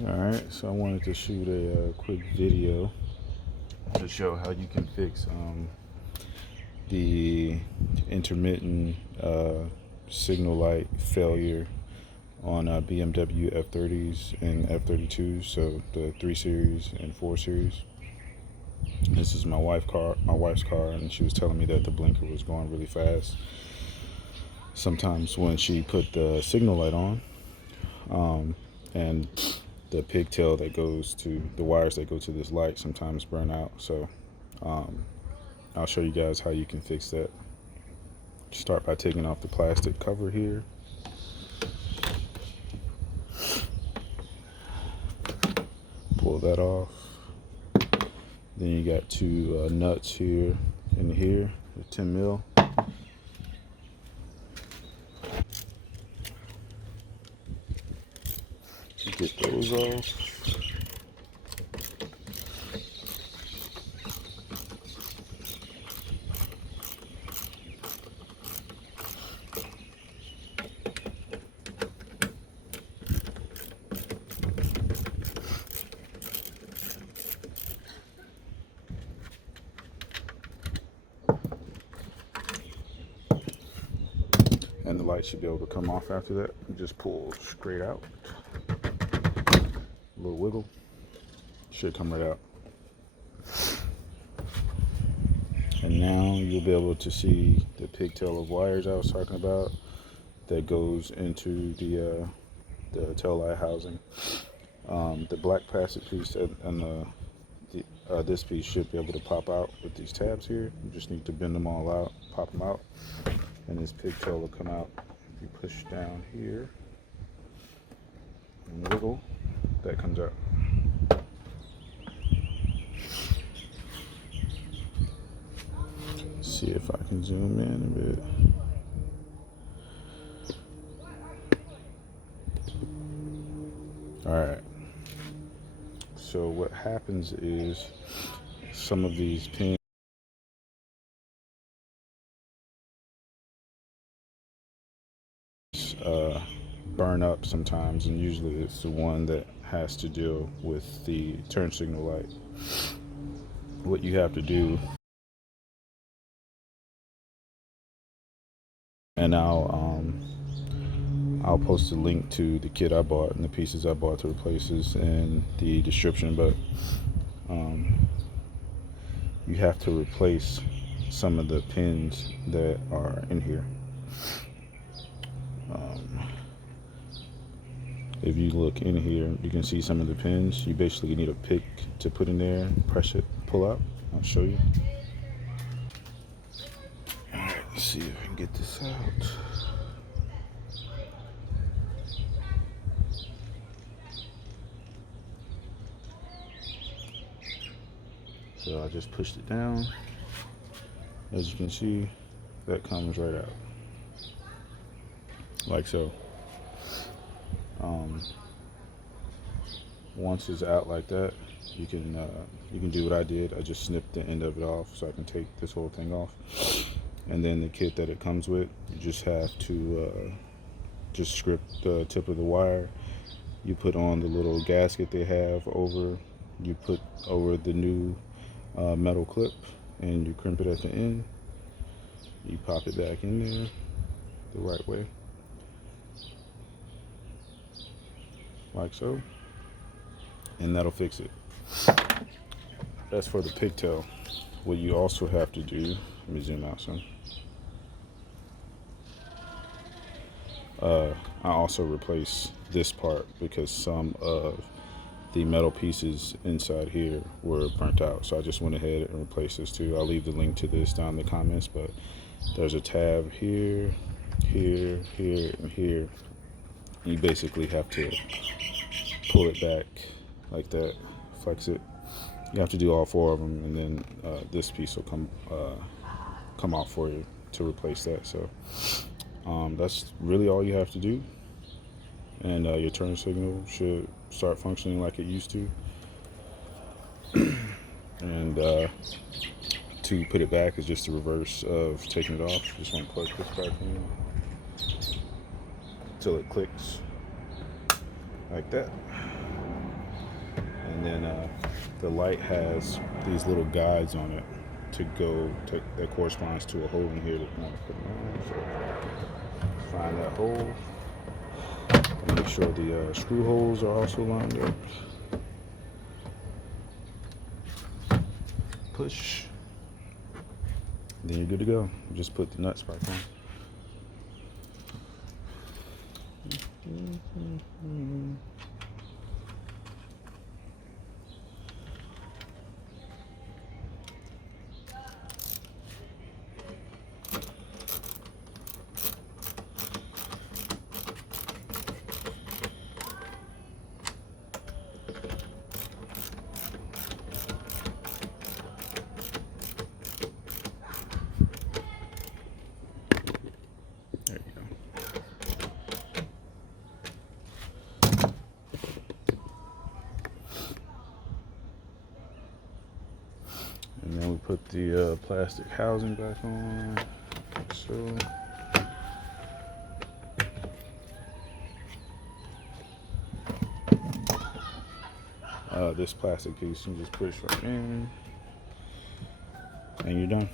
Alright, so I wanted to shoot a quick video to show how you can fix the intermittent signal light failure on BMW F30s and F32s, so the 3 Series and 4 Series. This is my wife's car, and she was telling me that the blinker was going really fast. Sometimes when she put the signal light on, and the pigtail that goes to the wires that go to this light sometimes burn out. So I'll show you guys how you can fix that. Start by taking off the plastic cover here. Pull that off. Then you got two nuts here and here, the 10 mil. Get those off. And the light should be able to come off after that. You just pull straight out. A little wiggle. Should come right out. And now you'll be able to see the pigtail of wires I was talking about that goes into the tail light housing. The black plastic piece and this piece should be able to pop out with these tabs here. You just need to bend them all out, pop them out, and this pigtail will come out. If you push down here and wiggle, that comes out. Let's see if I can zoom in a bit. All right. So what happens is some of these pins burn up sometimes, and usually it's the one that has to deal with the turn signal light. What you have to do, and I'll post a link to the kit I bought and the pieces I bought to replace this in the description, but you have to replace some of the pins that are in here. If you look in here, you can see some of the pins. You basically need a pick to put in there, press it, pull out. I'll show you. All right, let's see if I can get this out. So I just pushed it down. As you can see, that comes right out, like so. Once it's out like that, you can do what I did. I just snipped the end of it off so I can take this whole thing off. And then the kit that it comes with, you just have to just script the tip of the wire. You put on the little gasket they have over. You put over the new metal clip, and you crimp it at the end. You pop it back in there the right way, like so, and that'll fix it. As for the pigtail, what you also have to do, let me zoom out some. I also replace this part because some of the metal pieces inside here were burnt out, so I just went ahead and replaced this too. I'll leave the link to this down in the comments, but there's a tab here, here, here, and here. You basically have to pull it back like that, flex it. You have to do all 4 of them, and then this piece will come off for you to replace that. So that's really all you have to do, and your turn signal should start functioning like it used to. And to put it back is just the reverse of taking it off. Just want to plug this back in until it clicks like that. And then the light has these little guides on it that corresponds to a hole in here that you want to put on. So find that hole. Make sure the screw holes are also lined up. Push. Then you're good to go. Just put the nuts back on. There you go. And then we put the plastic housing back on, like so. This plastic piece, you just push right in, and you're done.